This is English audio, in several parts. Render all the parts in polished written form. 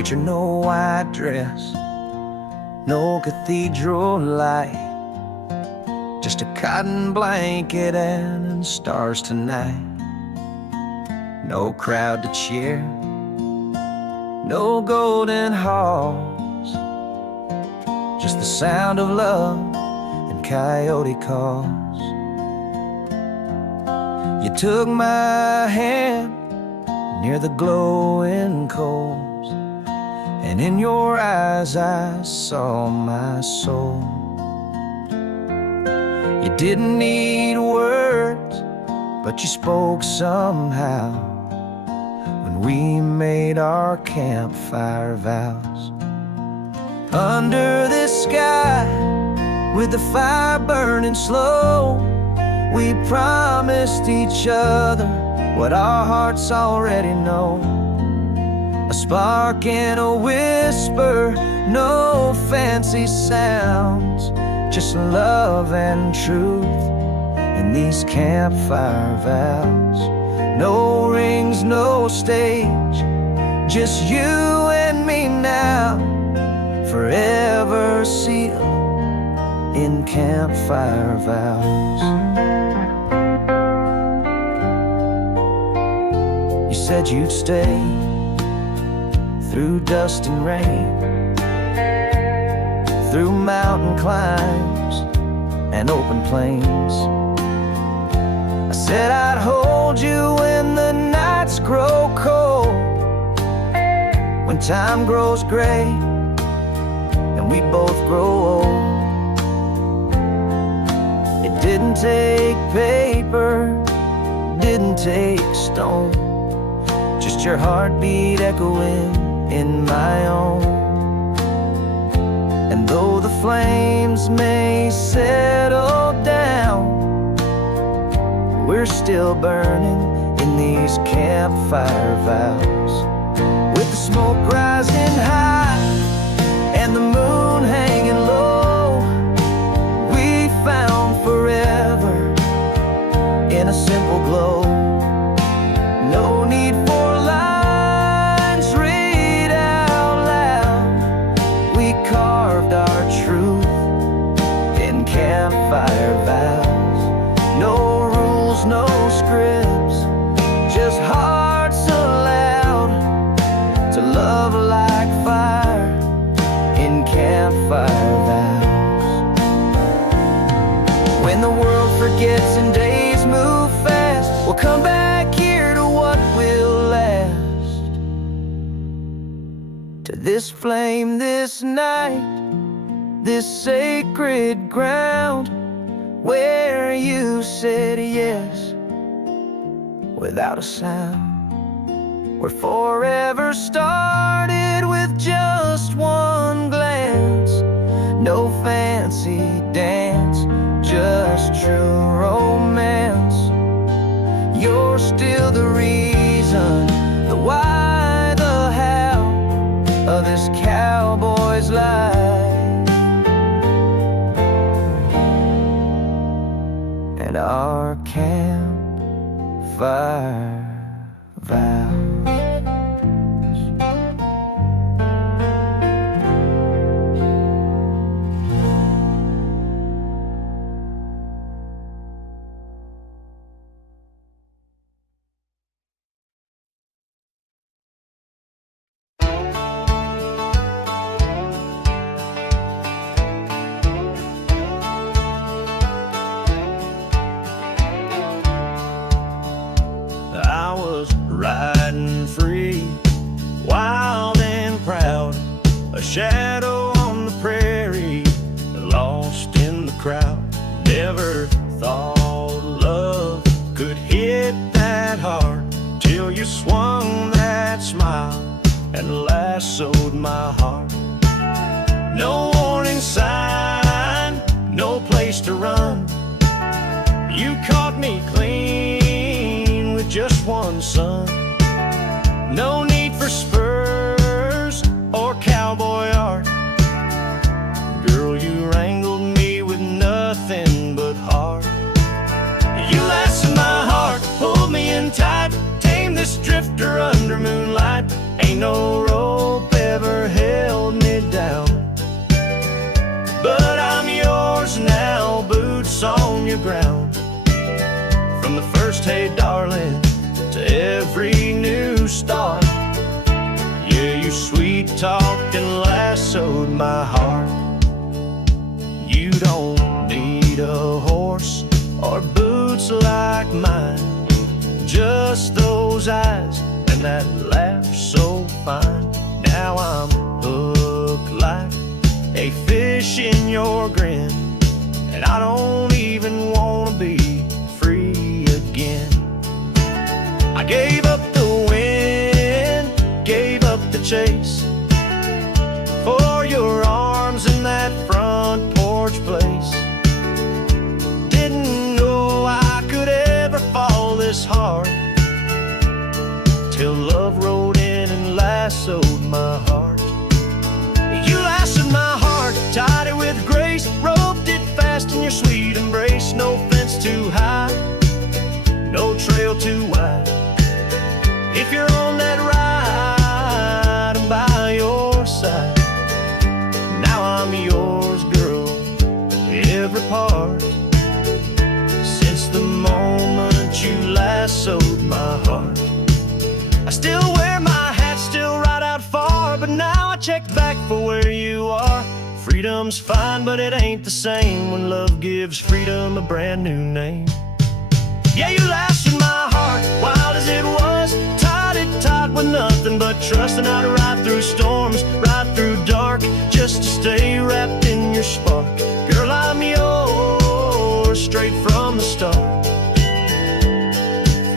preacher, no white dress, no cathedral light, just a cotton blanket and stars tonight. No crowd to cheer, no golden halls, just the sound of love and coyote calls. You took my hand near the glowing coals, and in your eyes I saw my soul. You didn't need words, but you spoke somehow when we made our campfire vows. Under this sky, with the fire burning slow, we promised each other what our hearts already know. A spark and a whisper, no fancy sounds, just love and truth in these campfire vows. No rings, no stage, just you and me now, forever sealed in campfire vows. You said you'd stay through dust and rain, through mountain climbs and open plains. I said I'd hold you when the nights grow cold, when time grows gray and we both grow old. It didn't take paper, didn't take stone, just your heartbeat echoing in my own. And though the flames may settle down, we're still burning in these campfire vows. With the smoke rising high and the moon hanging low, we found forever in a simple glow. No need for lines read out loud, we carved our truth in campfire vows. No rules, no scripts, just hearts allowed to love like fire in campfire vows. When the world forgets and days move fast, we'll come back here to what will last, to this flame, this night, this sacred ground, where you said yes without a sound. Where forever started with just one glance, no fancy dance, just true romance. You're still the reason, the why, the how of this cowboy's life, and our campfire vows. I was riding free, wild and proud, a shadow on the prairie, lost in the crowd. Never thought love could hit that hard, till you swung that smile and lassoed my heart. No warning sign, no place to run, you caught me clean with just one sun. No need for spurs or cowboy art, girl, you wrangled me with nothing but heart. You lasted my heart, pulled me in tight, tamed this drifter under moonlight. Ain't no rope ever ground. From the first "hey darling" to every new start. Yeah, you sweet talked and lassoed my heart. You don't need a horse or boots like mine, just those eyes and that laugh so fine. Now I'm hooked like a fish in your grin, and I don't even wanna be free again. I gave up the wind, gave up the chase, for your arms in that front porch place. Didn't know I could ever fall this hard, till love rode in and lassoed my heart. You lassoed my heart, tied it with grace, roped it fast in your sweet embrace. No fence too high, no trail too wide. If you're on that ride, I'm by your side. Now I'm yours, girl, every part. Since the moment you lassoed my heart, I still wear my hat, still ride out far, but now I check back for where you are. Freedom's fine, but it ain't the same when love gives freedom a brand new name. Yeah, you lassoed my heart, wild as it was, tied it tight with nothing but trust. And I'd ride through storms, ride through dark, just to stay wrapped in your spark. Girl, I'm yours, straight from the start.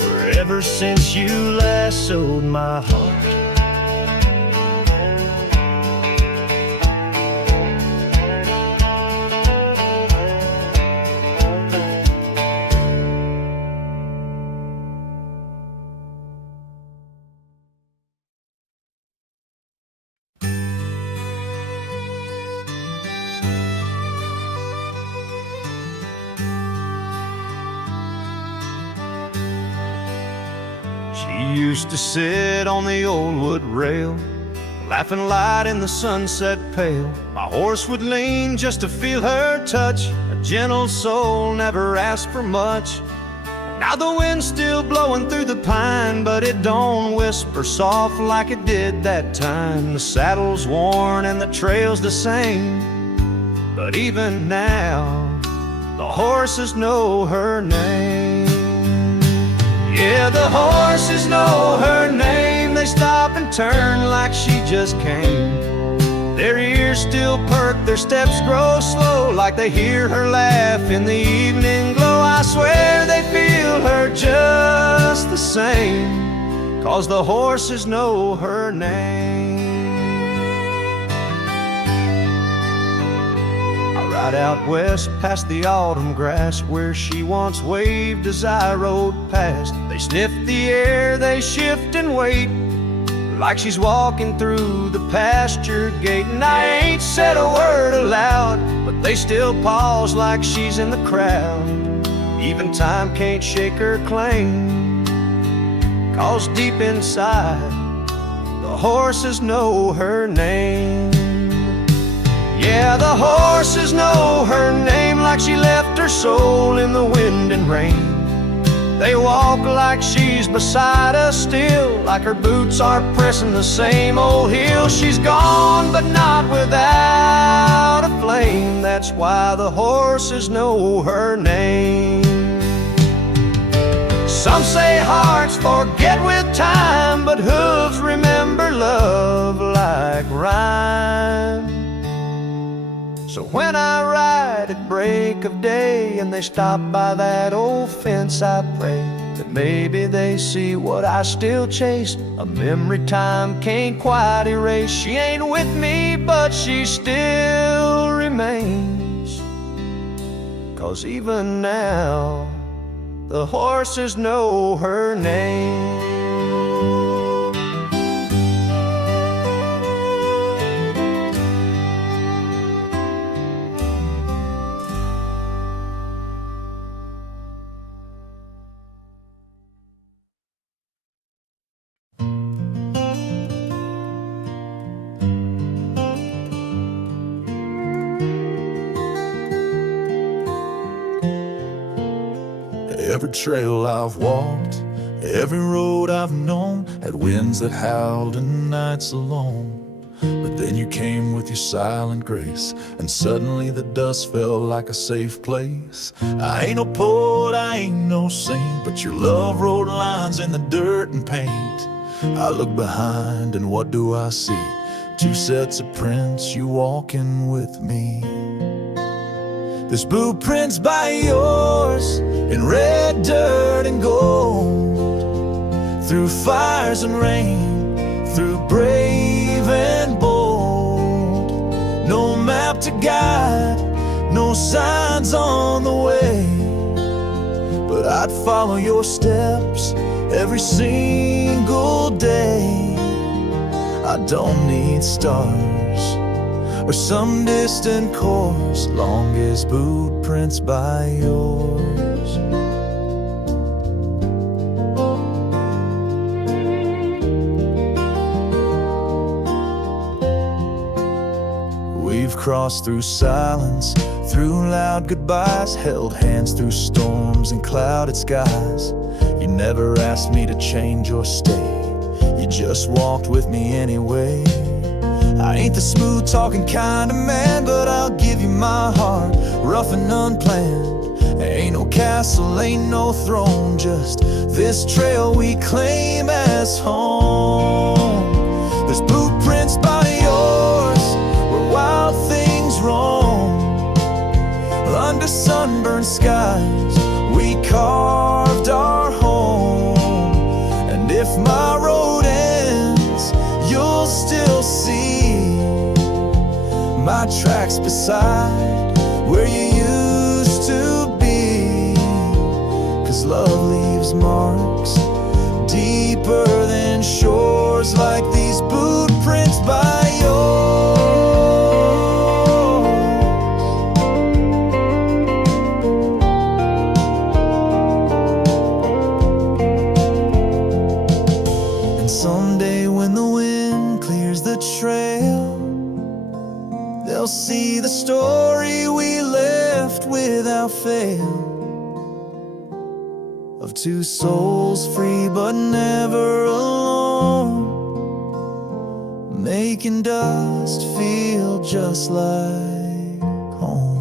Forever since you lassoed my heart. She used to sit on the old wood rail, laughing light in the sunset pale. My horse would lean just to feel her touch. A gentle soul never asked for much. Now the wind's still blowing through the pine, but it don't whisper soft like it did that time. The saddle's worn and the trail's the same, but even now the horses know her name. Yeah, the horses know her name. They stop and turn like she just came. Their ears still perk, their steps grow slow, like they hear her laugh in the evening glow. I swear they feel her just the same, 'cause the horses know her name. Right out west past the autumn grass, where she once waved as I rode past. They sniff the air, they shift and wait, like she's walking through the pasture gate. And I ain't said a word aloud, but they still pause like she's in the crowd. Even time can't shake her claim, 'cause deep inside the horses know her name. Yeah, the horses know her name, like she left her soul in the wind and rain. They walk like she's beside us still, like her boots are pressing the same old heel. She's gone, but not without a flame. That's why the horses know her name. Some say hearts forget with time, but hooves remember love like rhyme. So when I ride at break of day and they stop by that old fence, I pray that maybe they see what I still chase, a memory time can't quite erase. She ain't with me, but she still remains, 'cause even now the horses know her name. Every trail I've walked, every road I've known, had winds that howled and nights alone. But then you came with your silent grace, and suddenly the dust felt like a safe place. I ain't no poet, I ain't no saint, but your love wrote lines in the dirt and paint. I look behind and what do I see? Two sets of prints, you walking with me. There's blueprints by yours in red dirt and gold, through fires and rain, through brave and bold. No map to guide, no signs on the way, but I'd follow your steps every single day. I don't need stars or some distant course, long as boot prints by yours. We've crossed through silence, through loud goodbyes, held hands through storms and clouded skies. You never asked me to change or stay, you just walked with me anyway. I ain't the smooth talking kind of man, but I'll give you my heart, rough and unplanned. Ain't no castle, ain't no throne, just this trail we claim as home. There's blueprints by yours where wild things roam. Under sunburned skies we carved our home. And if my road ends, you'll still see my tracks beside where you used to be. 'Cause love leaves marks deeper than shores like these boot prints by yours. And someday when the wind clears the trail, they'll see the story we left without fail, of two souls free but never alone, making dust feel just like home.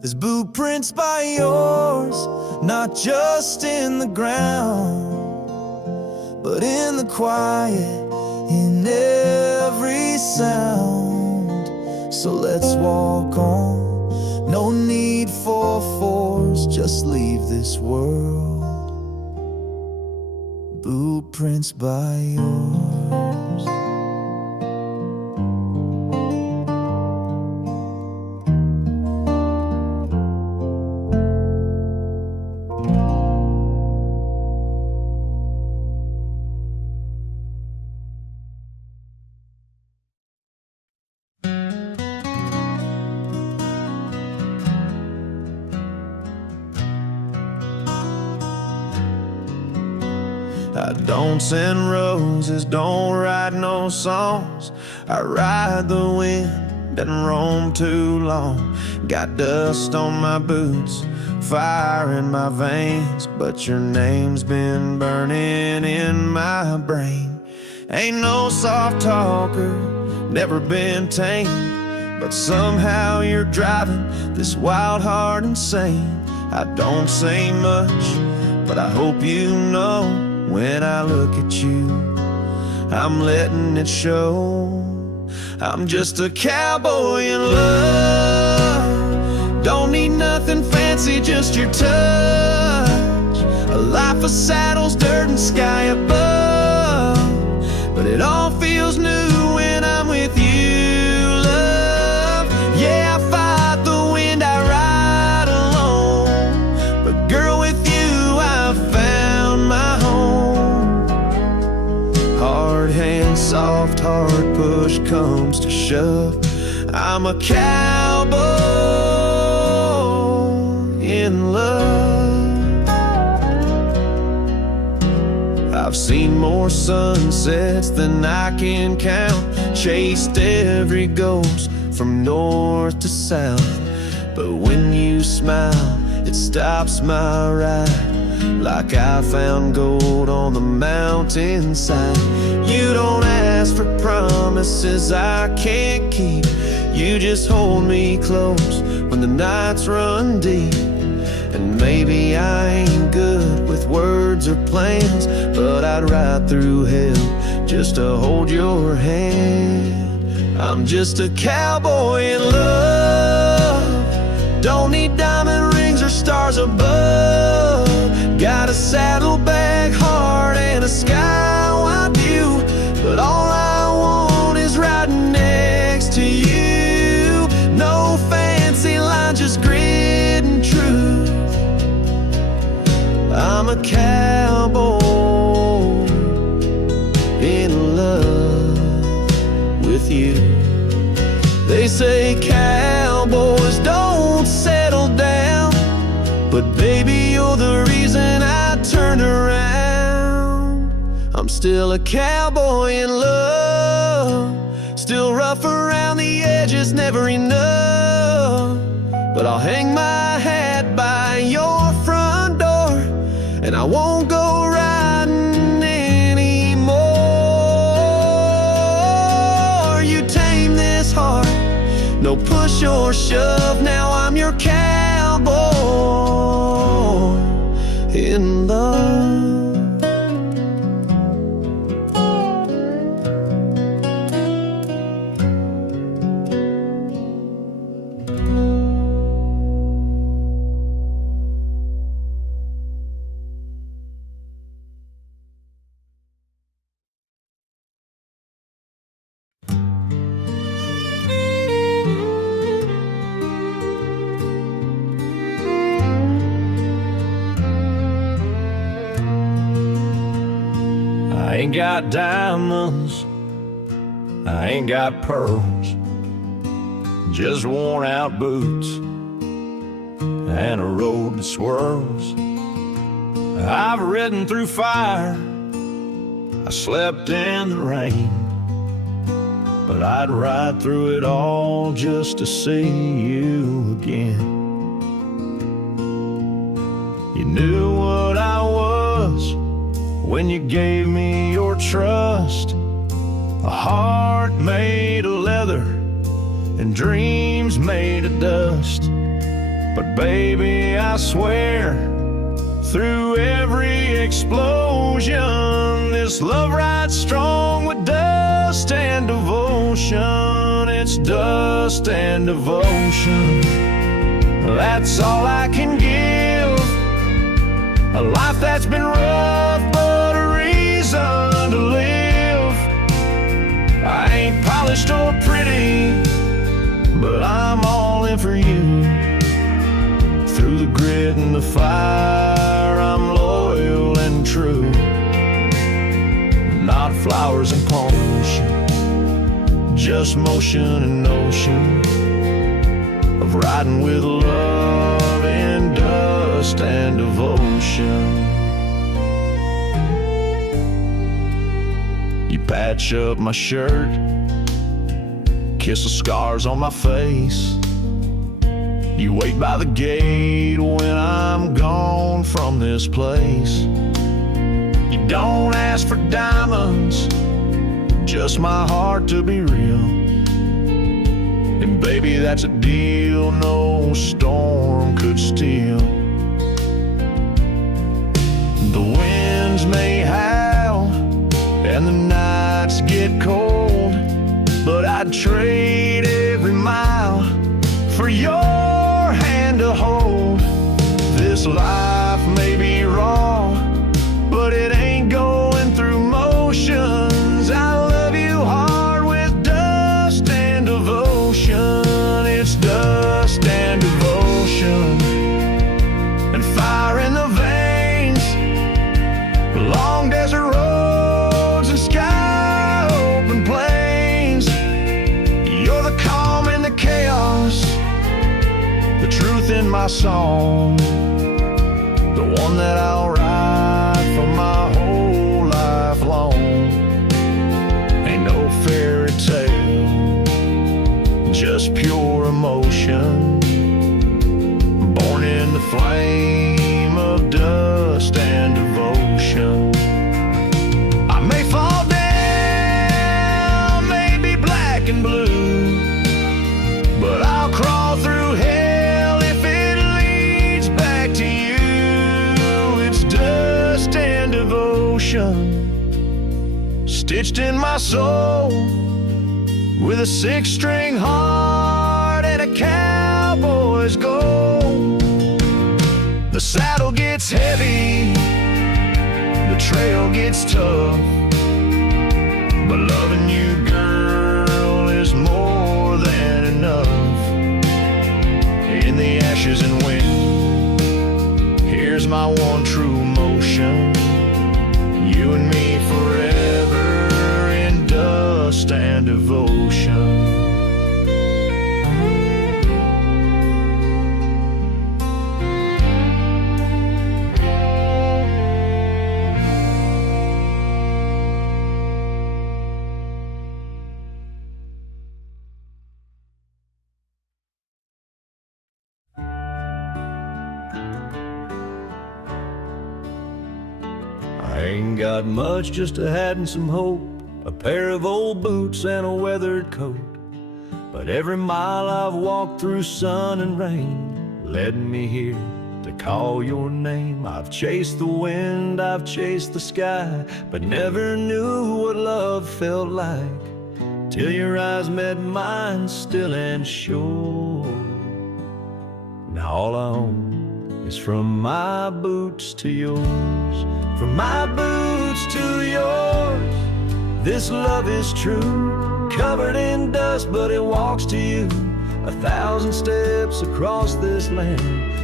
There's blueprints by yours, not just in the ground, but in the quiet, in every sound. So let's walk on, no need for force, just leave this world, blueprints by yours. I don't send roses, don't write no songs. I ride the wind and roam too long. Got dust on my boots, fire in my veins, but your name's been burning in my brain. Ain't no soft talker, never been tamed, but somehow you're driving this wild heart insane. I don't say much, but I hope you know, when I look at you, I'm letting it show. I'm just a cowboy in love, don't need nothing fancy, just your touch. A life of saddles, dirt and sky above, but it all feels new when I'm with you, love. Yeah, I fight the wind, I ride alone, but girl, with you I've found my home. Hard hands, soft heart, push comes to shove, I'm a cowboy in love. I've seen more sunsets than I can count, chased every ghost from north to south, but when you smile, it stops my ride. Like I found gold on the mountainside. You don't ask for promises I can't keep. You just hold me close when the nights run deep. And maybe I ain't good with words or plans, but I'd ride through hell just to hold your hand. I'm just a cowboy in love. Don't need diamond rings or stars above. Got a saddlebag heart and a skywide view, but all I want is riding next to you. No fancy lines, just grit and truth. I'm a cowboy in love with you. They say cowboys don't settle down, but baby, you're the reason I turned around. I'm still a cowboy in love, still rough around the edges, never enough. But I'll hang my hat by your front door, and I won't go riding anymore. You tame this heart, no push or shove. Now I'm your cowboy in love. I ain't got diamonds, I ain't got pearls, just worn out boots and a road that swirls. I've ridden through fire, I slept in the rain, but I'd ride through it all just to see you again. You knew what I was when you gave me your trust, a heart made of leather and dreams made of dust. But baby, I swear, through every explosion, this love rides strong with dust and devotion. It's dust and devotion, that's all I can give. A life that's been rough, but a reason to live. I ain't polished or pretty, but I'm all in for you. Through the grit and the fire, I'm loyal and true. Not flowers and potion, just motion and notion of riding with love in dust and devotion. You patch up my shirt, kiss the scars on my face. You wait by the gate when I'm gone from this place. You don't ask for diamonds, just my heart to be real. And baby, that's a deal no storm could steal. The winds may howl and the nights get cold, but I'd trade every mile for your hand to hold. This life may be raw, but it ain't going through motions. I love you hard with dust and devotion. It's dust and devotion and fire in the veins, long desert roads and sky open plains. You're the calm in the chaos, the truth in my song, the one that I'll ride for my whole life long. Ain't no fairy tale, just pure emotion, born in the flame of dust and devotion. I may fall down, may be black and blue, but I'll crawl through hell if it leads back to you. It's dust and devotion stitched in my soul with a 6-string heart and a cowboy's gold. The saddle gets heavy, the trail gets tough, but loving you, girl, is more than enough. In the ashes and wind, here's my one true motion. You and me forever in dust and devotion. I ain't got much, just a hat and some hope, a pair of old boots and a weathered coat. But every mile I've walked through sun and rain led me here to call your name. I've chased the wind, I've chased the sky, but never knew what love felt like till your eyes met mine, still and sure. Now all I own is from my boots to yours, from my boots to yours. This love is true, covered in dust, but it walks to you. 1,000 steps across this land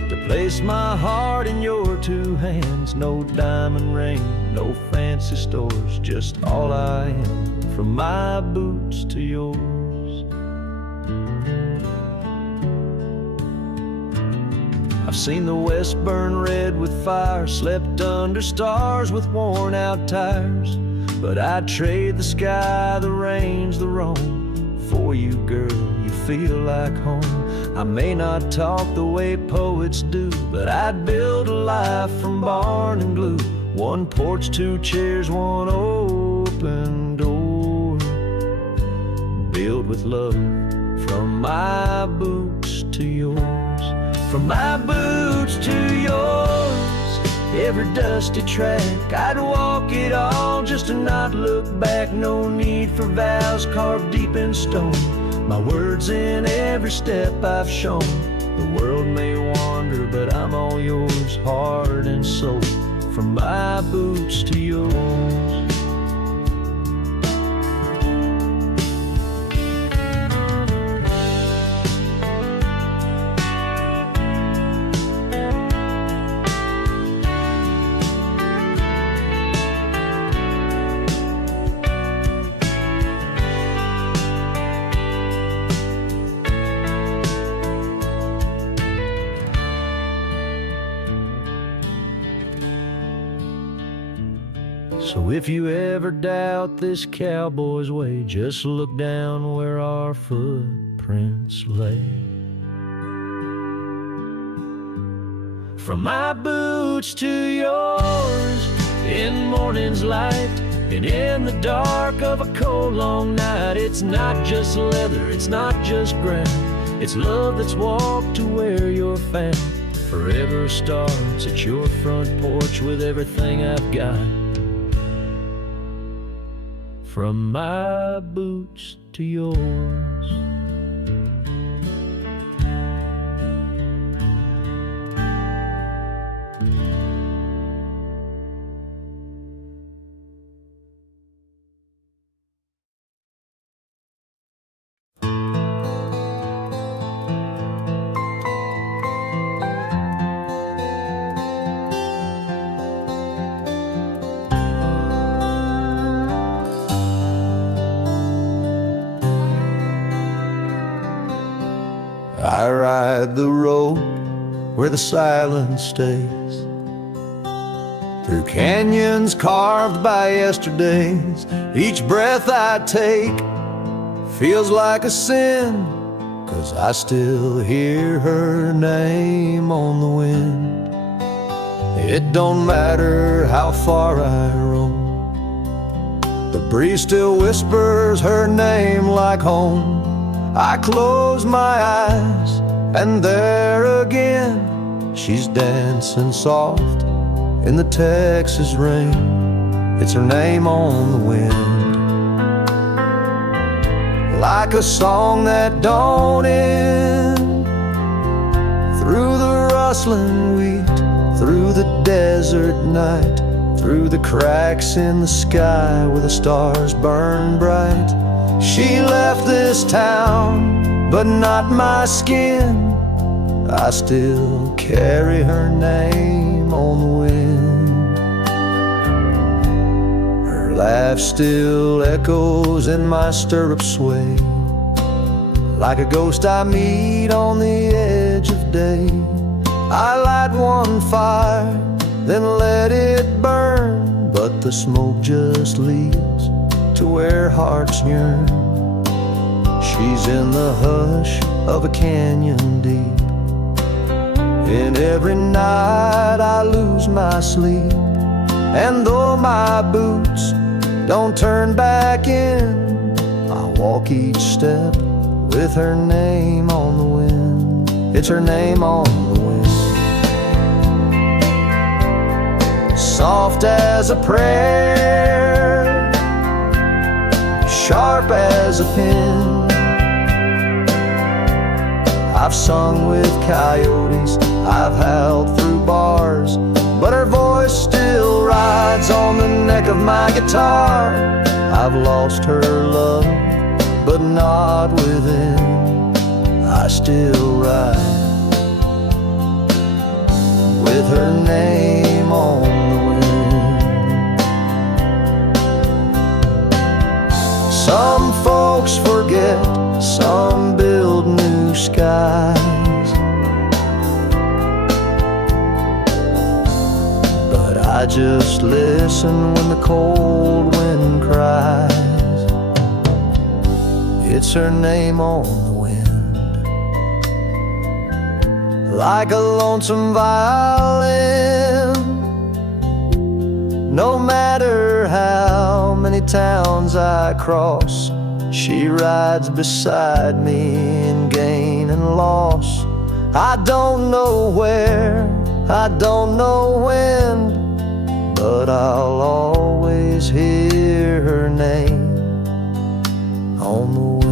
to place my heart in your 2 hands. No diamond ring, no fancy stores, just all I am, from my boots to yours. I've seen the west burn red with fire, slept under stars with worn out tires, but I'd trade the sky, the range, the roam for you, girl. You feel like home. I may not talk the way poets do, but I'd build a life from barn and glue. 1 porch, 2 chairs, 1 open door, built with love from my boots to yours, from my boots to yours. Every dusty track, I'd walk it all just to not look back. No need for vows carved deep in stone, my words in every step I've shown. The world may wander, but I'm all yours, heart and soul, from my boots to yours. So if you ever doubt this cowboy's way, just look down where our footprints lay. From my boots to yours, in morning's light and in the dark of a cold long night. It's not just leather, it's not just ground, it's love that's walked to where you're found. Forever starts at your front porch with everything I've got, from my boots to yours. I ride the road where the silence stays, through canyons carved by yesterdays. Each breath I take feels like a sin, 'cause I still hear her name on the wind. It don't matter how far I roam, the breeze still whispers her name like home. I close my eyes and there again she's dancing soft in the Texas rain. It's her name on the wind, like a song that don't end. Through the rustling wheat, through the desert night, through the cracks in the sky where the stars burn bright. She left this town, but not my skin. I still carry her name on the wind. Her laugh still echoes in my stirrup sway, like a ghost I meet on the edge of day. I light one fire, then let it burn, but the smoke just leads to where hearts yearn. She's in the hush of a canyon deep, and every night I lose my sleep. And though my boots don't turn back in, I walk each step with her name on the wind. It's her name on the wind. Soft as a prayer, sharp as a pin. I've sung with coyotes, I've howled through bars, but her voice still rides on the neck of my guitar. I've lost her love, but not within. I still ride with her name on the wind. Some folks forget, some build new skies, but I just listen when the cold wind cries. It's her name on the wind, like a lonesome violin. No matter how many towns I cross, she rides beside me in gain and loss. I don't know where, I don't know when, but I'll always hear her name on the wind.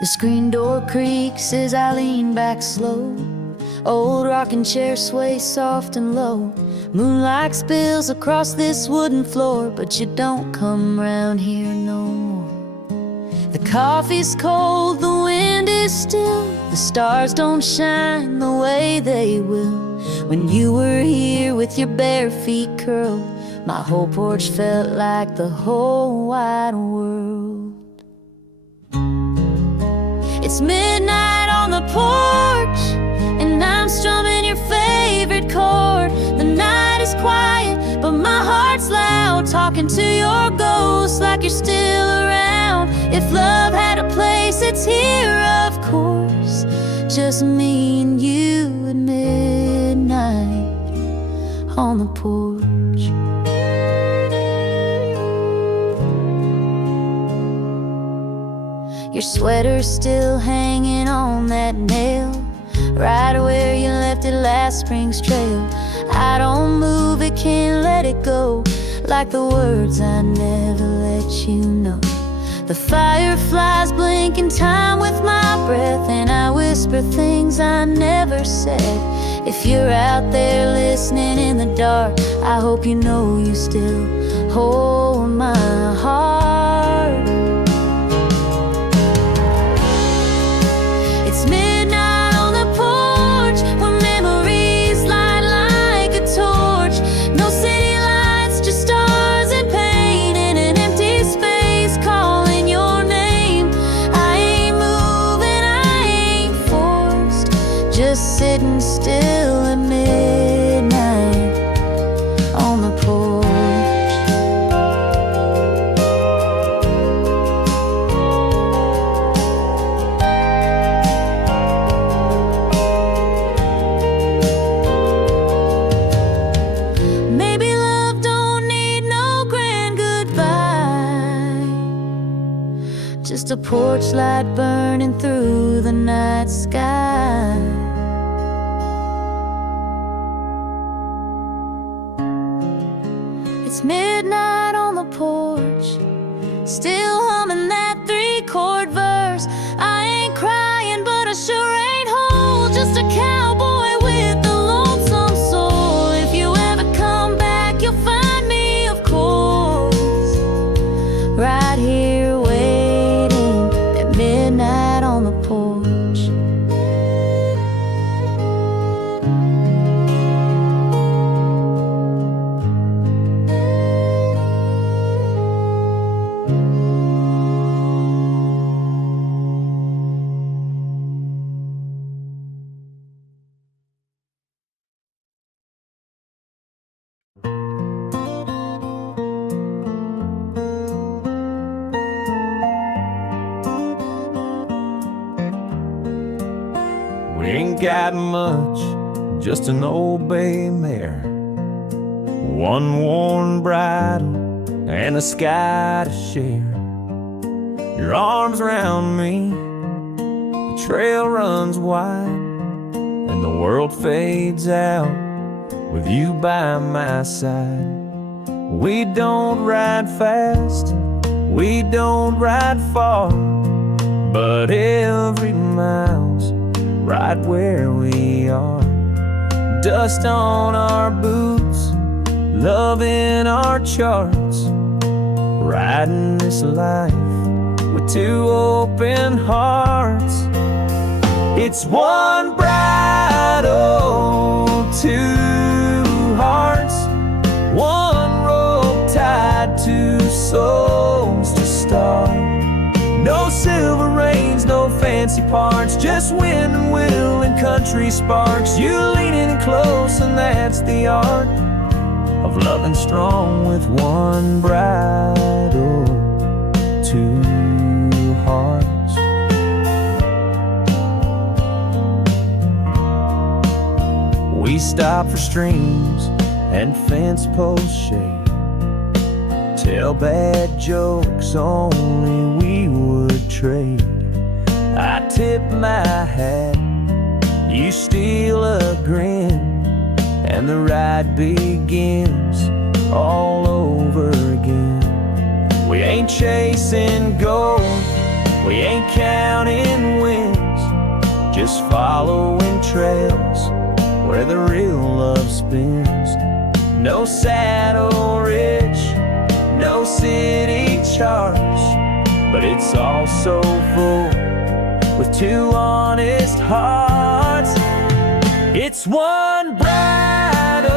The screen door creaks as I lean back slow. Old rocking chair sways soft and low. Moonlight spills across this wooden floor, but you don't come round here no more. The coffee's cold, the wind is still. The stars don't shine the way they will. When you were here with your bare feet curled, my whole porch felt like the whole wide world. It's midnight on the porch, and I'm strumming your favorite chord. The night is quiet, but my heart's loud, talking to your ghost like you're still around. If love had a place, it's here, of course. Just me and you at midnight on the porch. Your sweater's still hanging on that nail, right where you left it last spring's trail. I don't move it, can't let it go, like the words I never let you know. The fireflies blink in time with my breath, and I whisper things I never said. If you're out there listening in the dark, I hope you know you still hold my heart. It's midnight on the porch, where memories light like just a porch light burning through the night sky. It's midnight on the porch, still humming that 3-chord verse. I ain't crying, but I sure ain't whole. Just a cowboy with a lonesome soul. If you ever come back, you'll find me, of course, right here waiting at midnight on the porch. We ain't got much, just an old bay mare, one worn bridle, and a sky to share. Your arms around me, the trail runs wide, and the world fades out with you by my side. We don't ride fast, we don't ride far, but every mile's right where we are. Dust on our boots, love in our charts, riding this life with 2 open hearts. It's one bridle, 2 hearts, one rope tied, 2 souls to start. No silver reins, no fancy parts, just wind and will and country sparks. You leaning close, and that's the art of loving strong with one bridle, 2 hearts. We stop for streams and fence post shade, tell bad jokes only we would trade. I tip my hat, you steal a grin, and the ride begins all over again. We ain't chasing gold, we ain't counting wins, just following trails where the real love spins. No saddle rich, no city charts, but it's all so full with 2 honest hearts. It's one bridle,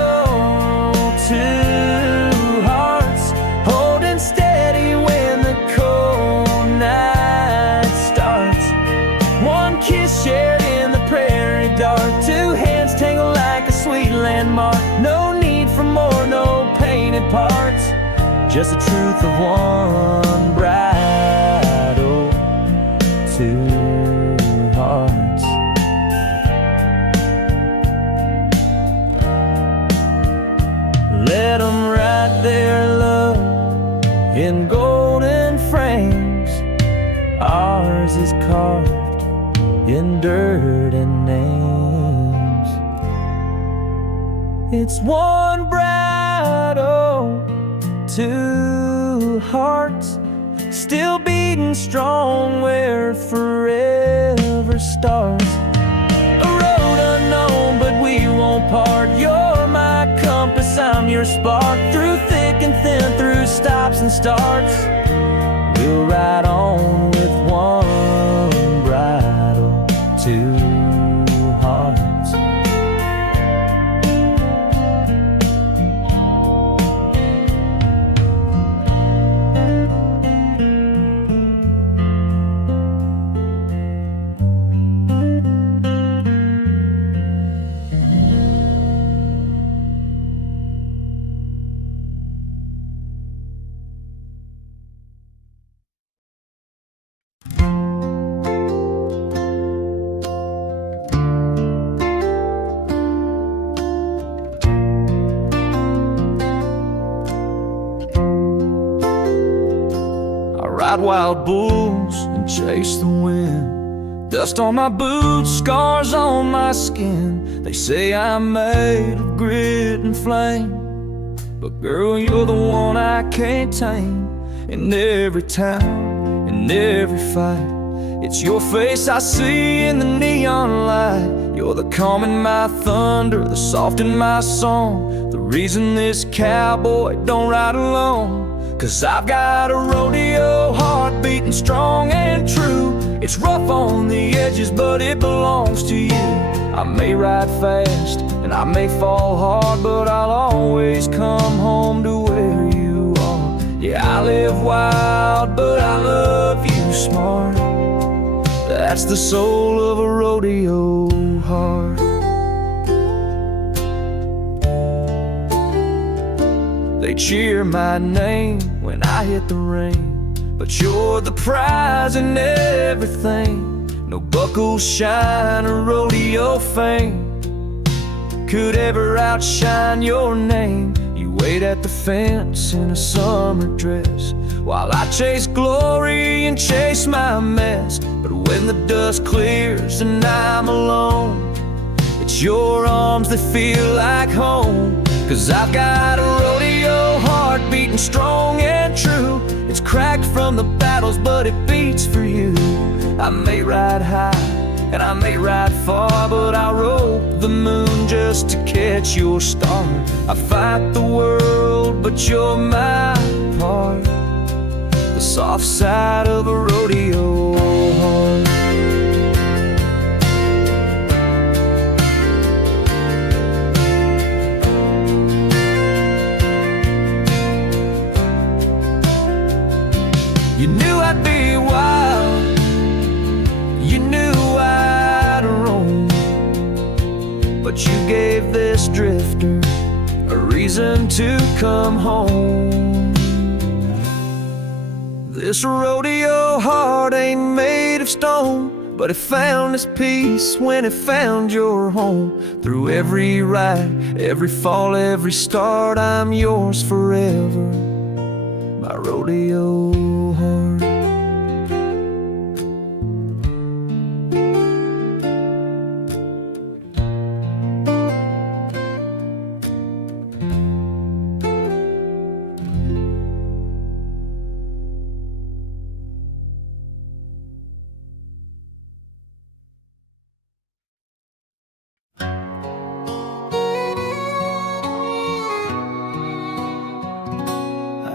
2 hearts, holding steady when the cold night starts. One kiss shared in the prairie dark, 2 hands tangled like a sweet landmark. No need for more, no painted parts, just the truth of one bridle, 2 hearts. Let them write their love in golden frames. Ours is carved in dirt and names. It's one bridle, 2 hearts, still beating strong where forever starts. A road unknown, but we won't part. You're my compass, I'm your spark. Through thick and thin, through stops and starts, we'll ride on with one bridle, 2 hearts. Ride wild bulls and chase the wind. Dust on my boots, scars on my skin. They say I'm made of grit and flame, but girl, you're the one I can't tame. In every town, in every fight, it's your face I see in the neon light. You're the calm in my thunder, the soft in my song, the reason this cowboy don't ride alone. 'Cause I've got a rodeo heart beating strong and true. It's rough on the edges, but it belongs to you. I may ride fast and I may fall hard, but I'll always come home to where you are. Yeah, I live wild, but I love you smart. That's the soul of a rodeo heart. They cheer my name when I hit the ring, but you're the prize in everything. No buckles shine a rodeo fame could ever outshine your name. You wait at the fence in a summer dress while I chase glory and chase my mess. But when the dust clears and I'm alone, it's your arms that feel like home. 'Cause I've got a rodeo heart beating strong and true. It's cracked from the battles, but it beats for you. I may ride high and I may ride far, but I'll rope the moon just to catch your star. I fight the world, but you're my part, the soft side of a rodeo heart. You knew I'd be wild, you knew I'd roam, but you gave this drifter a reason to come home. This rodeo heart ain't made of stone, but it found its peace when it found your home. Through every ride, every fall, every start, I'm yours forever, my rodeo heart.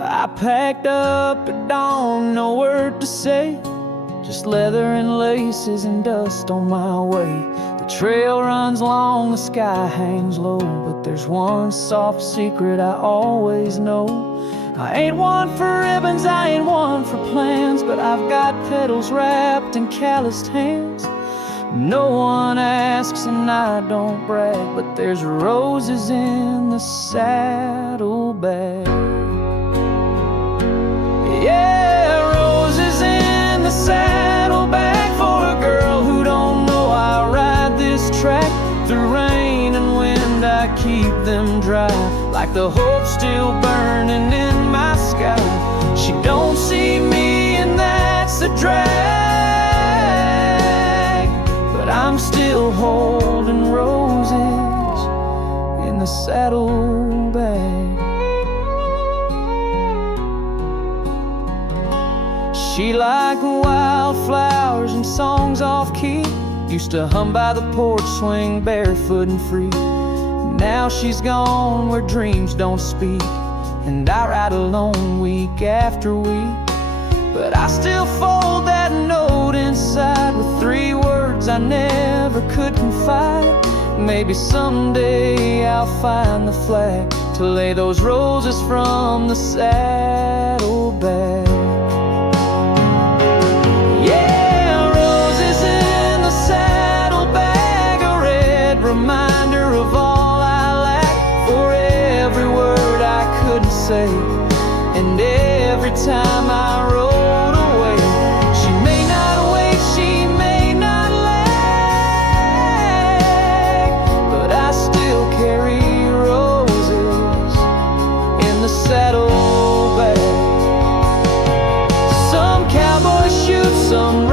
I packed up at dawn, no word to say, just leather and laces and dust on my way. The trail runs long, the sky hangs low, but there's one soft secret I always know. I ain't one for ribbons, I ain't one for plans, but I've got petals wrapped in calloused hands. No one asks and I don't brag, but there's roses in the saddlebag. Yeah, roses in the saddlebag for a girl who don't know I ride this track. Through rain and wind I keep them dry, like the hope still burning in my sky. She don't see me and that's a drag, but I'm still holding roses in the saddlebag. She liked wildflowers and songs off key, used to hum by the porch, swing barefoot and free. Now she's gone where dreams don't speak, and I ride alone week after week. But I still fold that note inside with 3 words I never could confide. Maybe someday I'll find the flag to lay those roses from the saddlebag. Reminder of all I lack, for every word I couldn't say, and every time I rode away. She may not wait, she may not lag, but I still carry roses in the saddlebag. Some cowboys shoot, some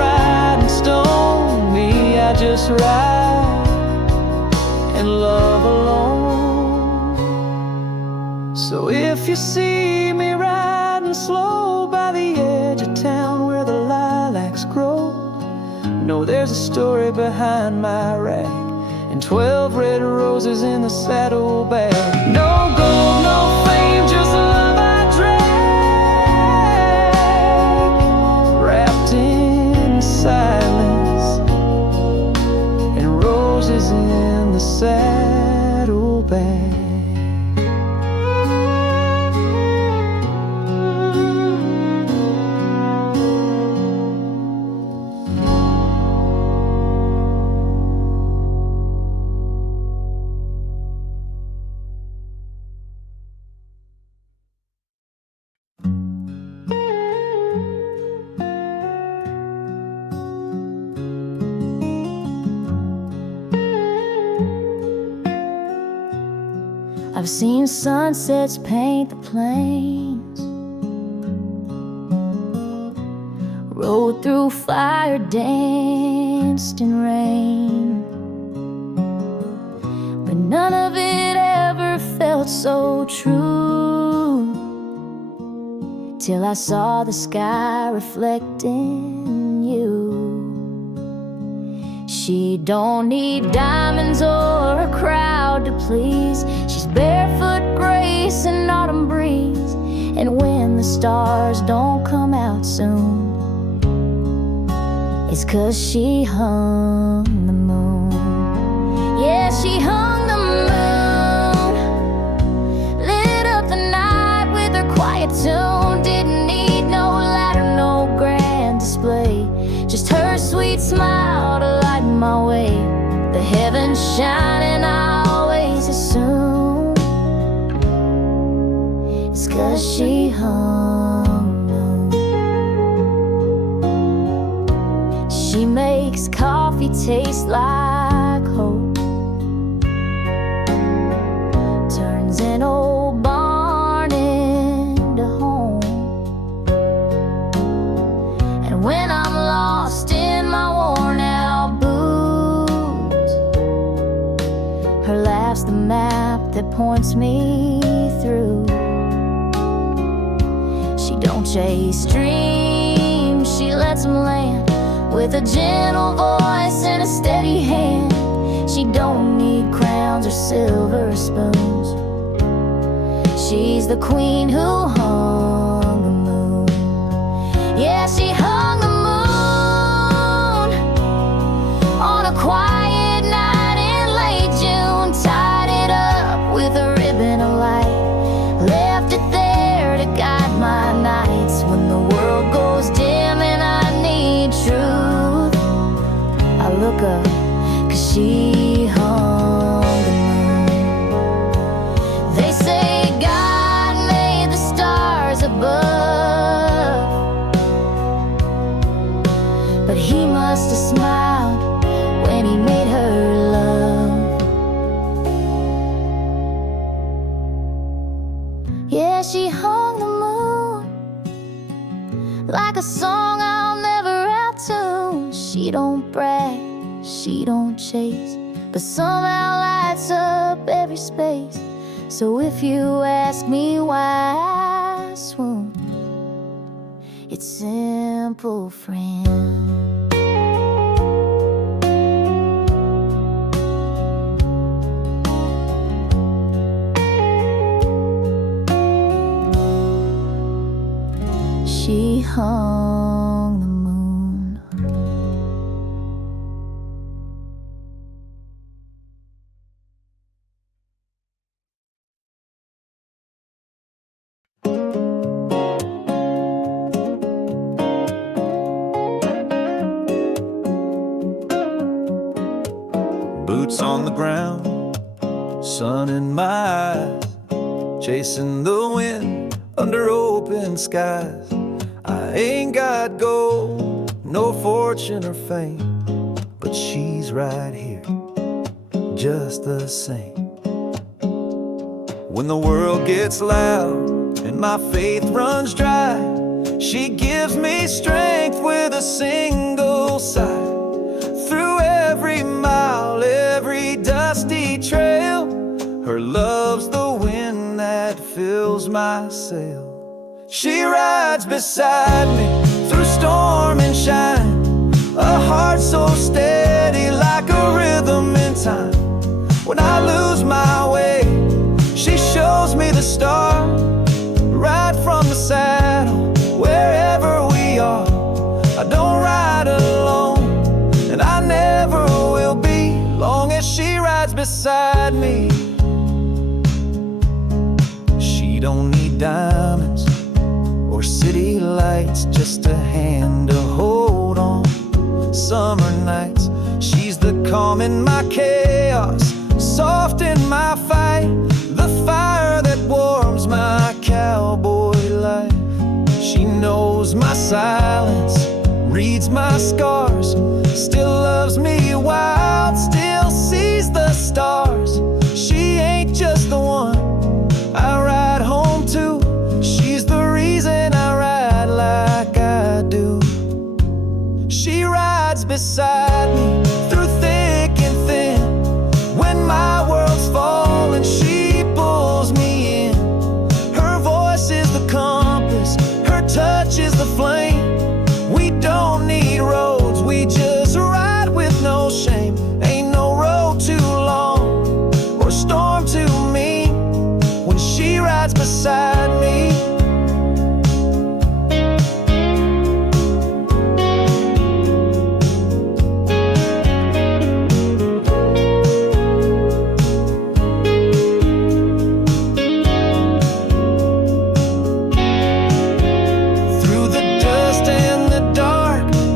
what's right and love alone. So if you see me riding slow by the edge of town where the lilacs grow, know there's a story behind my rag and 12 red roses in the saddlebag. No gold, no fame, just love I drag, wrapped in silence and roses in the saddlebag. I've seen sunsets paint the plains, rode through fire, danced in rain, but none of it ever felt so true till I saw the sky reflecting you. She don't need diamonds or a crowd to please. She's barefoot grace and autumn breeze. And when the stars don't come out soon, it's 'cause she hung the moon. Yeah, she hung the moon, lit up the night with her quiet tune. Didn't need no ladder, no grand display, just her sweet smile to light my way. The heavens shining, I always assume it's 'cause she hung the moon. She makes coffee taste like hope, turns an old barn into home. And when I'm lost in my worn out boots, her laugh's the map that points me through. She don't chase dreams, she lets them land with a gentle voice and a steady hand. She don't need crowns or silver spoons. She's the queen who hung the moon. Yeah, she hung the moon on a quiet night in late June. Tied it up with a ribbon of light, left it there to guide my nights when the world goes dim and I need truth. I look up 'cause she hung the moon. They say God made the stars above, but he must have smiled when he made her love. Yeah, she hung the moon like a song I'll never outtune. She don't brag, she don't chase, but somehow lights up every space. So if you ask me why I swoon, it's simple, friend. She hung the moon. Boots on the ground, sun in my eyes, chasing the wind under open skies. I ain't got gold, no fortune or fame, but she's right here, just the same. When the world gets loud and my faith runs dry, she gives me strength with a single sigh. Through every Her love's the wind that fills my sail. She rides beside me through storm and shine, a heart so steady like a rhythm in time. When I lose my way, she shows me the stars, right from the saddle, wherever we are. I don't ride alone, and I never will be, long as she rides beside me. She don't need diamonds or city lights, just a hand to hold on. Summer nights, she's the calm in my chaos, soft in my fight, the fire that warms my cowboy life. She knows my silence, reads my scars, still loves me wild, still sees the stars. She ain't just the one I ride home to, she's the reason I ride like I do. She rides beside me through thick and thin, when my world's falling, she pulls me in. Her voice is the compass, her touch is the flame. We don't need roads, we just ride with no shame. Ain't no road too long or storm too mean when she rides beside me.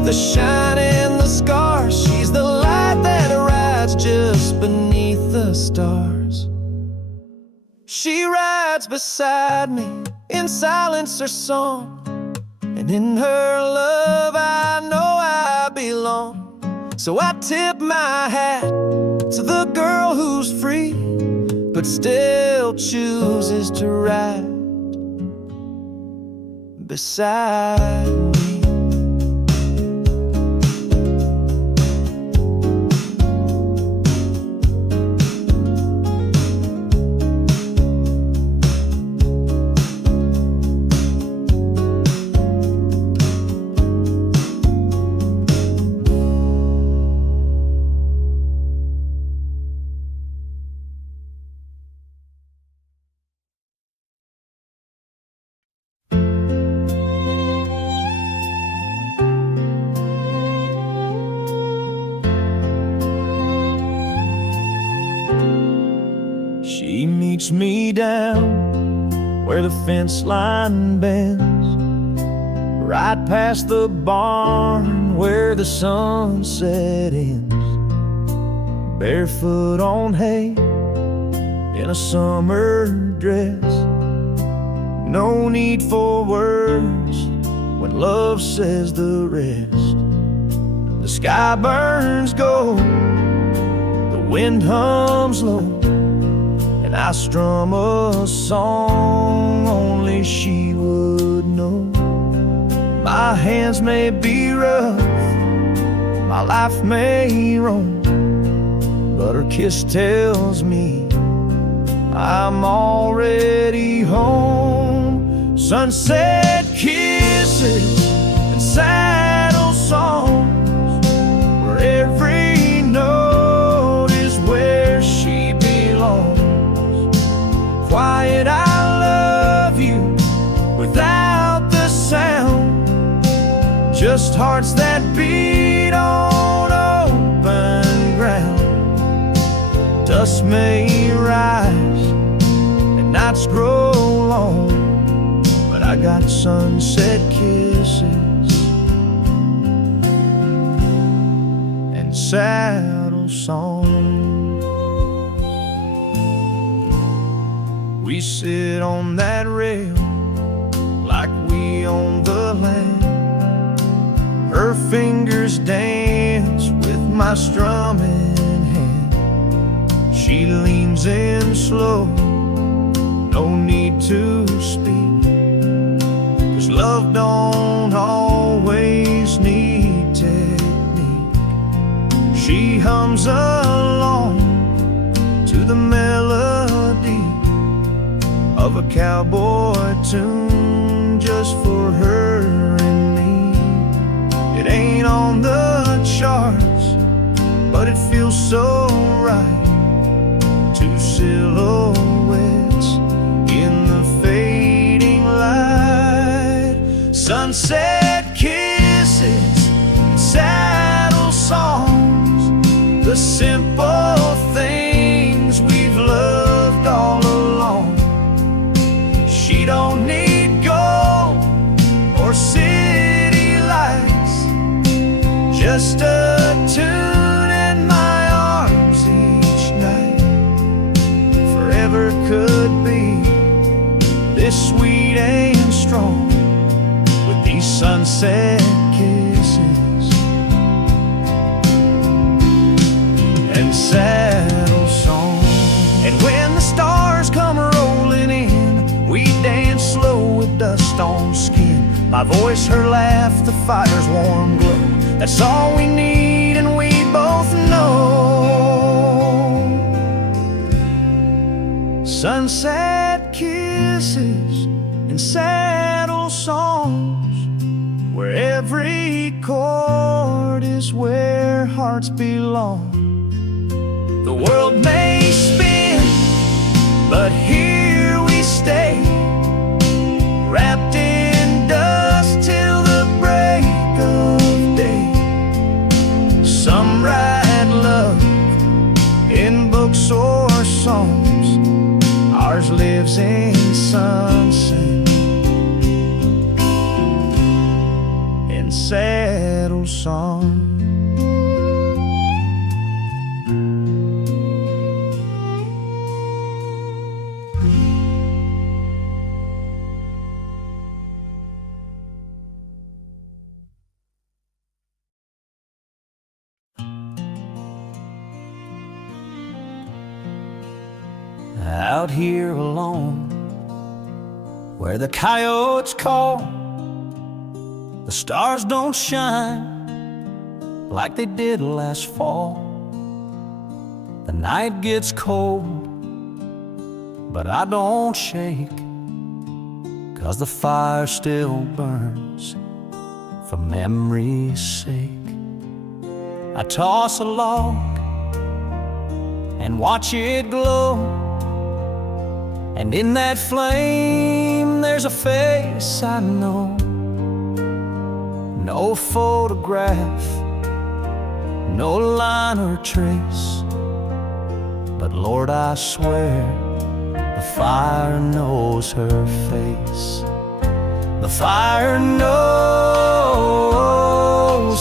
The shine and the scars, she's the light that rides just beneath the stars. She rides beside me in silence or song, and in her love I know I belong. So I tip my hat to the girl who's free, but still chooses to ride beside me. She meets me down where the fence line bends, right past the barn where the sunset ends. Barefoot on hay in a summer dress, no need for words when love says the rest. The sky burns gold, the wind hums low, and I strum a song only she would know. My hands may be rough, my life may roam, but her kiss tells me I'm already home. Sunset kisses and saddle songs, where every note is where she belongs. Quiet, I love you without the sound, just hearts that beat on open ground. Dust may rise and nights grow long, but I got sunset kisses and saddle songs. We sit on that rail like we own the land. Her fingers dance with my strumming hand. She leans in slow, no need to speak, 'cause love don't always need technique. She hums along to the melody of a cowboy tune just for her and me. It ain't on the charts, but it feels so right. Two silhouettes in the fading light. Sunset kisses, saddle songs, the simple things we've loved all along. She don't need gold or city lights, just a tune in my arms each night. Forever could be this sweet and strong with these sunset kisses and saddle songs. And when the stars come rolling in, we dance slow with dust on skin. My voice, her laugh, the fire's warm glow. That's all we need and we both know. Sunset kisses and saddle songs, where every chord is where hearts belong. The world may spin, but here we stay, wrapped in dust till the break of day. Some write love in books or songs, ours lives in sunset in saddle songs. Out here alone, where the coyotes call, the stars don't shine like they did last fall. The night gets cold, but I don't shake, 'cause the fire still burns for memory's sake. I toss a log and watch it glow, and in that flame there's a face I know. No photograph, no line or trace, but Lord, I swear the fire knows her face. The fire knows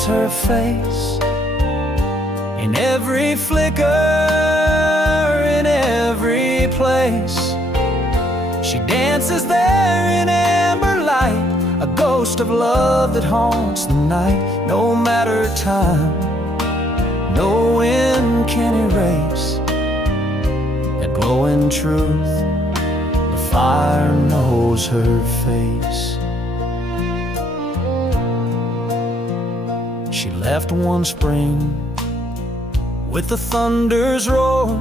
her face in every flicker, in every place. She dances there in amber light, a ghost of love that haunts the night. No matter time, no wind can erase that glowing truth. The fire knows her face. She left one spring with the thunder's roar,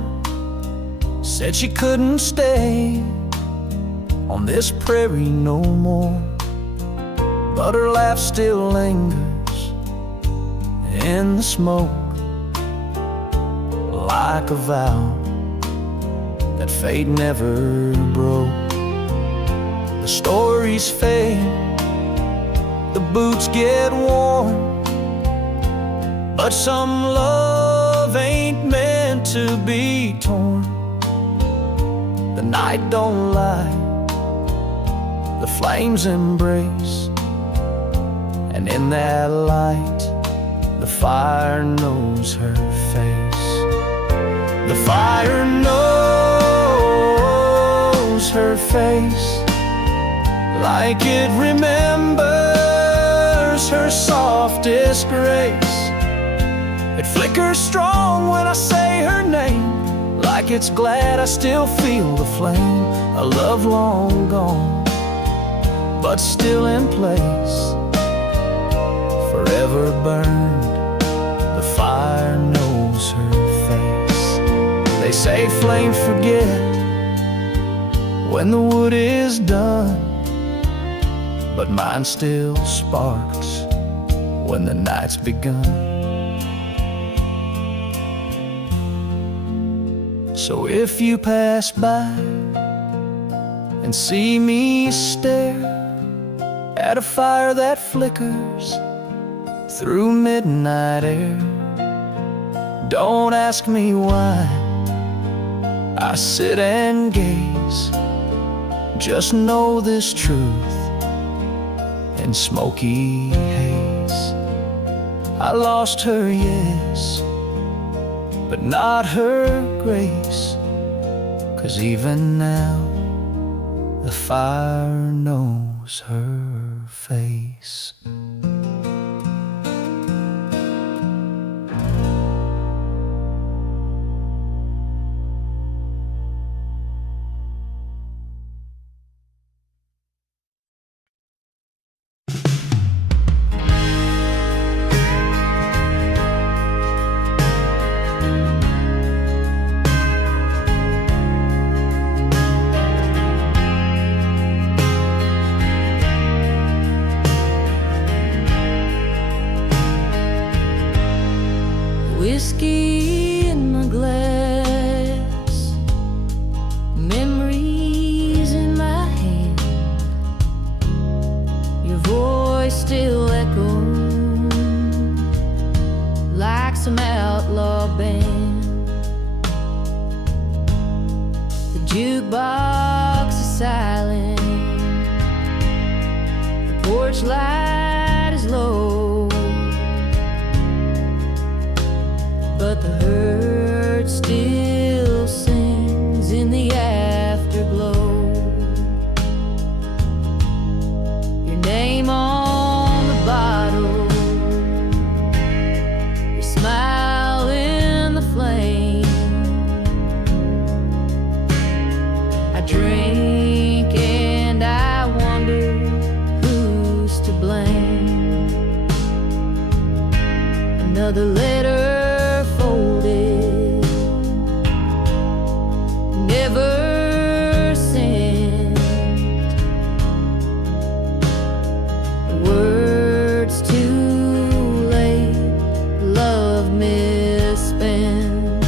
said she couldn't stay on this prairie no more, but her laugh still lingers in the smoke, like a vow that fate never broke. The stories fade, the boots get worn, but some love ain't meant to be torn. The night don't lie, the flames embrace, and in that light the fire knows her face. The fire knows her face, like it remembers her softest grace. It flickers strong when I say her name, like it's glad I still feel the flame. A love long gone, but still in place, forever burned. The fire knows her face. They say flames forget when the wood is done, but mine still sparks when the night's begun. So if you pass by and see me stare at a fire that flickers through midnight air, don't ask me why I sit and gaze. Just know this truth in smoky haze. I lost her, yes, but not her grace, 'cause even now the fire knows her face. Whiskey in my glass, memories in my hand, your voice still echoes like some outlaw band. The jukebox is silent, the porch light is low, but the hurt still sings in the afterglow. Your name on the bottle, your smile in the flame. I drink and I wonder who's to blame. Another letter never sent, words too late, love misspent.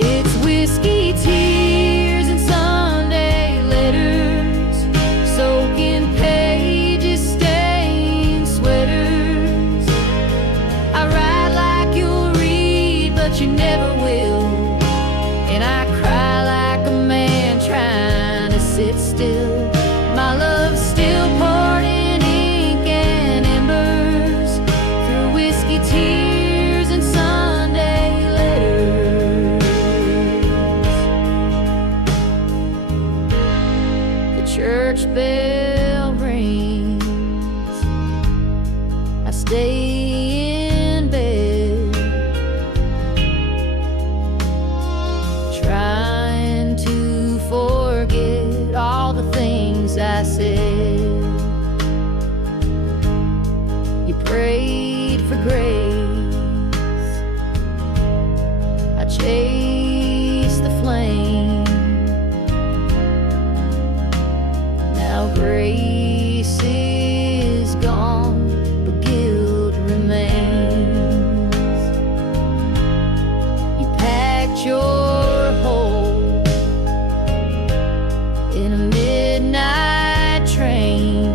It's whiskey, tears, and Sunday letters, soaking pages, stained sweaters. I write like you'll read, but you never will. And I cry like a man trying to sit still. My love's still poured in ink and embers through whiskey, tears, and Sunday letters. The church bell rings, I stay in bed, trying to forget all the things I said. You prayed for grace, I chased the flame. Now grace is gone, but guilt remains. You packed your hole in a midnight train,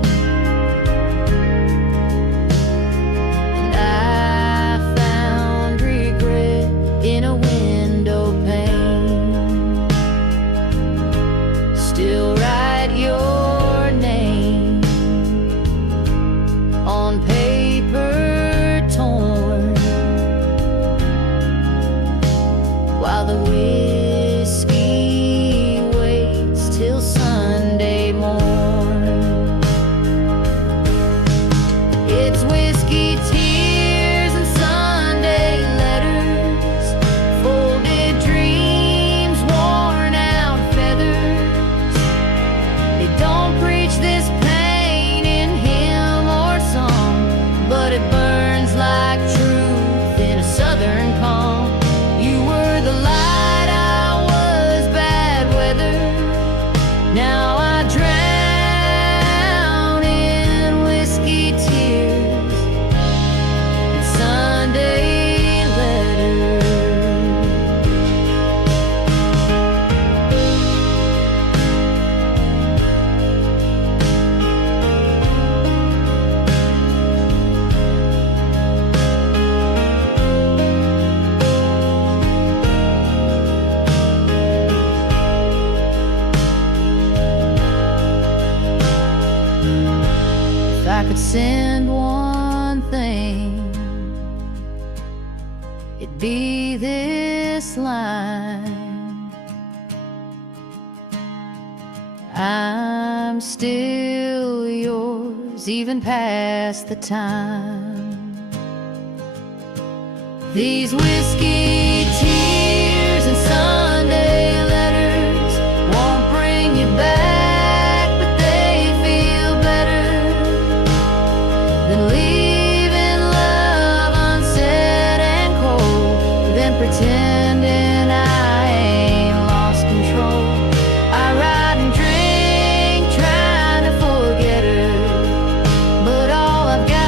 and I found regret in a window pane. Still write your name on paper torn, while the whiskey waits till Sunday morn. It's whiskey, tears, and Sunday letters, folded dreams, worn out feathers. I could send one thing, it'd be this line: I'm still yours, even past the time. These whiskey tears and Sunday letters won't bring you back, but they feel better than leaving love unsaid and cold, than pretending I ain't lost control. I ride and drink, trying to forget her, but all I've got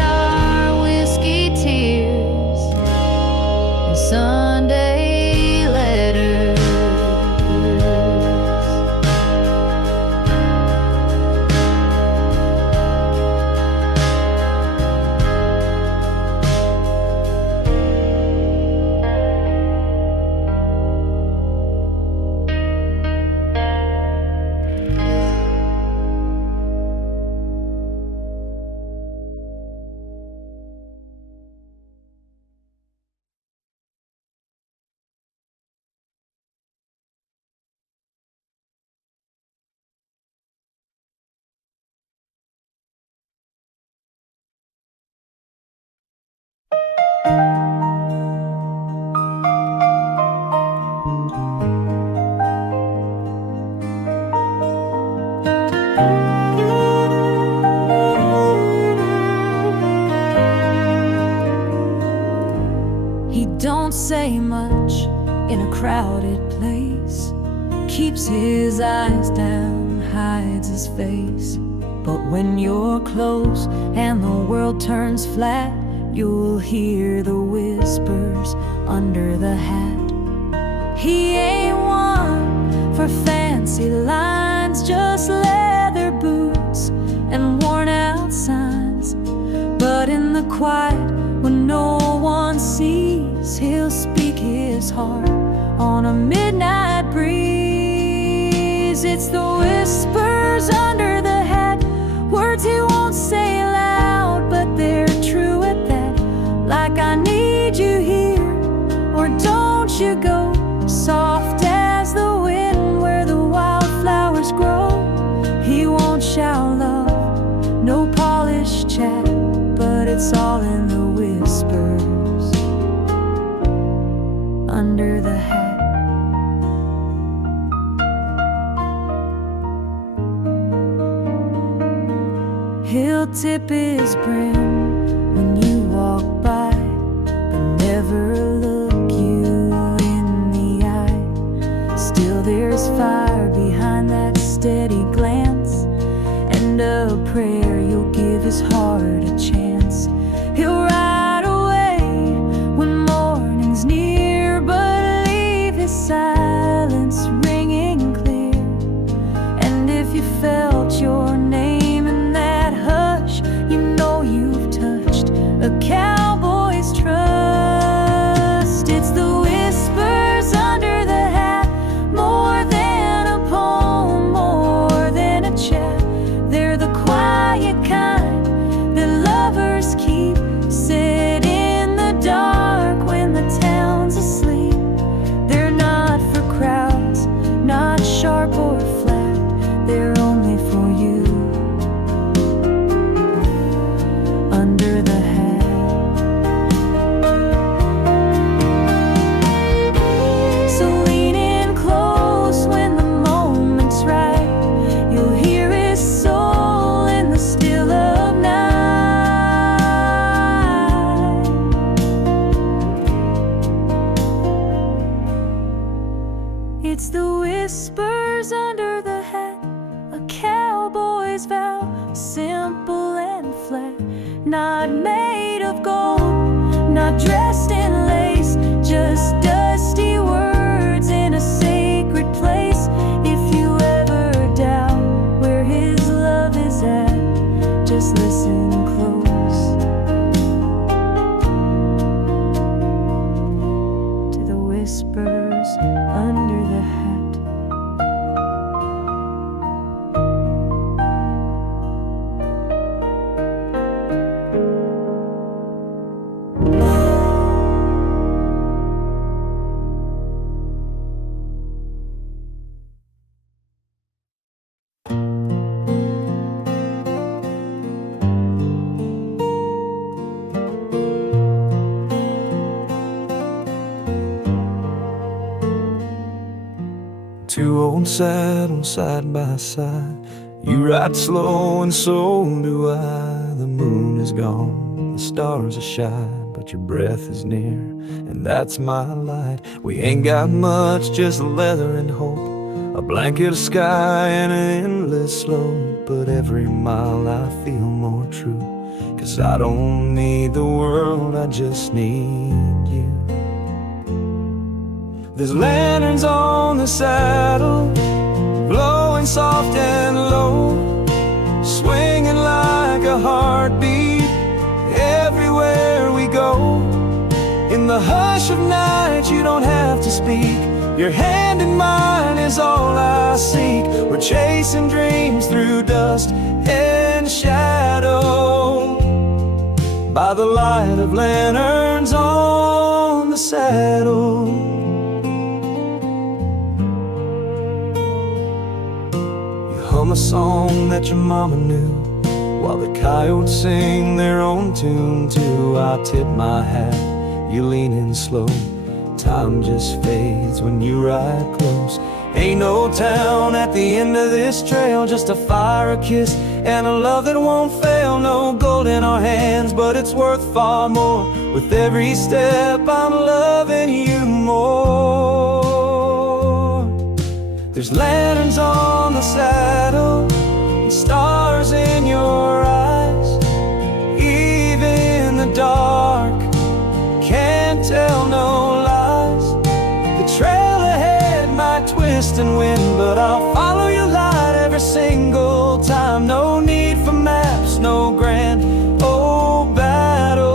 are whiskey tears and Sunday letters. He don't say much in a crowded place, keeps his eyes down, hides his face. But when you're close and the world turns flat, you'll hear the whispers under the hat. He ain't one for fancy lines, just leather boots and worn out signs. But in the quiet, when no one sees, he'll speak his heart on a midnight breeze. It's the whispers under the hat, words he won't say loud, but they're true at that. Like, I need you here, or don't you go. Soft as the wind where the wildflowers grow. He won't shout love, no polished chat, but it's all in the whispers under the hat. He'll tip his brim when you walk by, but never look you in the eye. Still there's fire behind that steady glance, and a prayer you'll give his heart a chance. He'll ride away when morning's near, but leave his silence ringing clear. And if you felt your name in that hush, you know you've touched a cowboy's trust. It's the whispers under the hat, more than a poem, more than a chat. They're the quiet kind that lovers keep, sit in the dark when the town's asleep. They're not for crowds, not sharp or flat, they're only for you under the hat. So lean in close when the moment's right, you'll hear his soul in the still of night. It's the whispers under the hat, a cowboy's vow, simple and flat, not made of gold, not dressed in lace, just dusty words in a sacred place. If you ever doubt where his love is at, just listen close to the whispers under the hat. Two old saddles side by side. You ride slow and so do I. The moon is gone, the stars are shy, but your breath is near, and that's my light. We ain't got much, just leather and hope, a blanket of sky and an endless slope. But every mile I feel more true, 'cause I don't need the world, I just need you. There's lanterns on the saddle, blowing soft and low, swinging like a heartbeat everywhere we go. In the hush of night you don't have to speak, your hand in mine is all I seek. We're chasing dreams through dust and shadow, by the light of lanterns on the saddle. Hum a song that your mama knew, while the coyotes sing their own tune too. I tip my hat, you lean in slow, time just fades when you ride close. Ain't no town at the end of this trail, just a fire, a kiss, and a love that won't fail. No gold in our hands, but it's worth far more. With every step I'm loving you more. There's lanterns on the saddle, and stars in your eyes. Even the dark can't tell no lies. The trail ahead might twist and win, but I'll follow your light every single time. No need for maps, no grand old battle,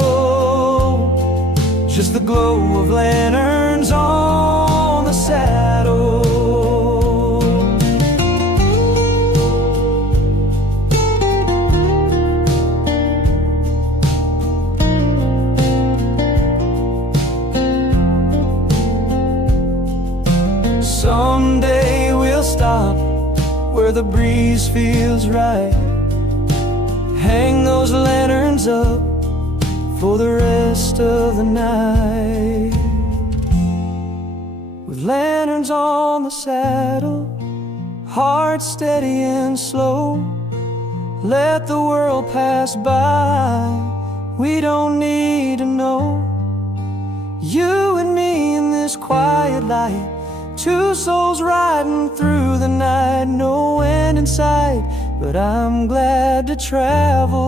just the glow of lanterns on the saddle. Someday we'll stop where the breeze feels right, hang those lanterns up for the rest of the night. With lanterns on the saddle, hearts steady and slow, let the world pass by, we don't need to know. You and me in this quiet light, two souls riding through the night. No end in sight, but I'm glad to travel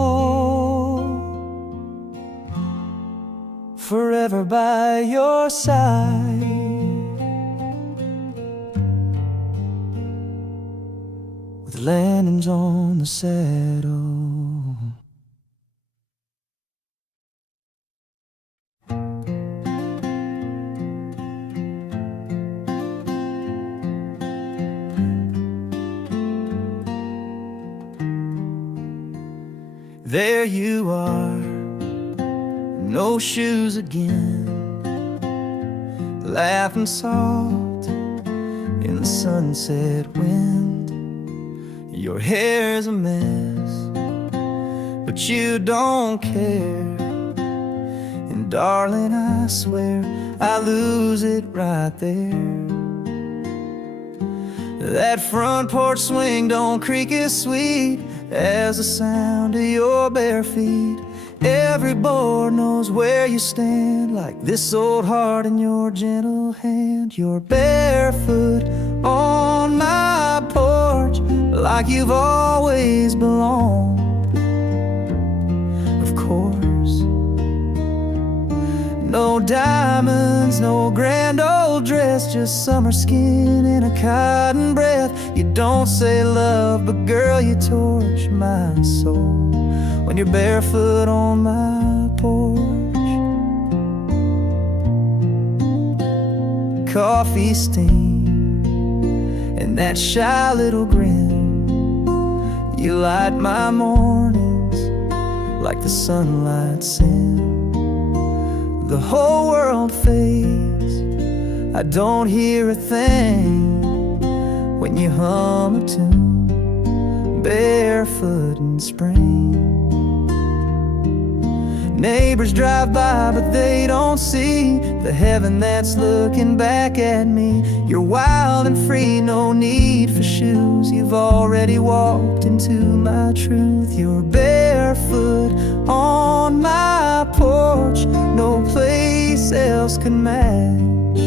forever by your side. With lanterns on the saddle. There you are, no shoes again, laughing soft in the sunset wind. Your hair's a mess, but you don't care. And darling, I swear I lose it right there. That front porch swing don't creak as sweet as the sound of your bare feet. Every board knows where you stand, like this old heart in your gentle hand. You're barefoot on my porch, like you've always belonged. Of course, no diamonds, no grand old dress, just summer skin and a cotton breath. You don't say love, but girl, you torch my soul when you're barefoot on my porch. Coffee stain and that shy little grin, you light my mornings like the sunlight sin. The whole world fades, I don't hear a thing when you hum a tune, barefoot in spring. neighbors drive by, but they don't see the heaven that's looking back at me. You're wild and free, no need for shoes. You've already walked into my truth. You're barefoot on my porch, no place else can match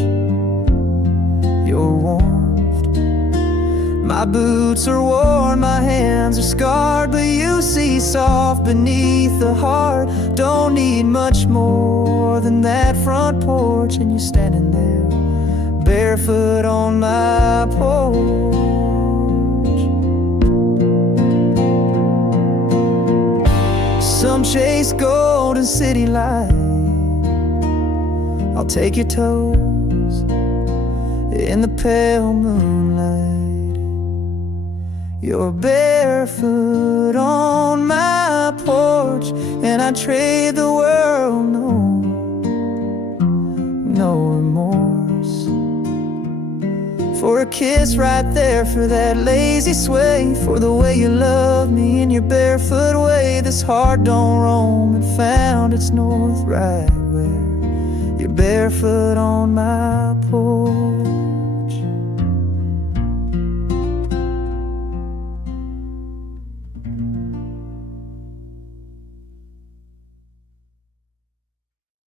your warmth. My boots are worn, my hands are scarred, but you see soft beneath the heart. Don't need much more than that front porch, and you're standing there, barefoot on my porch. Some chase golden city light. I'll take your toes in the pale moonlight. You're barefoot on my porch, and I trade the world, no remorse, for a kiss right there, for that lazy sway, for the way you love me in your barefoot way. This heart don't roam and found its north right where you're barefoot on my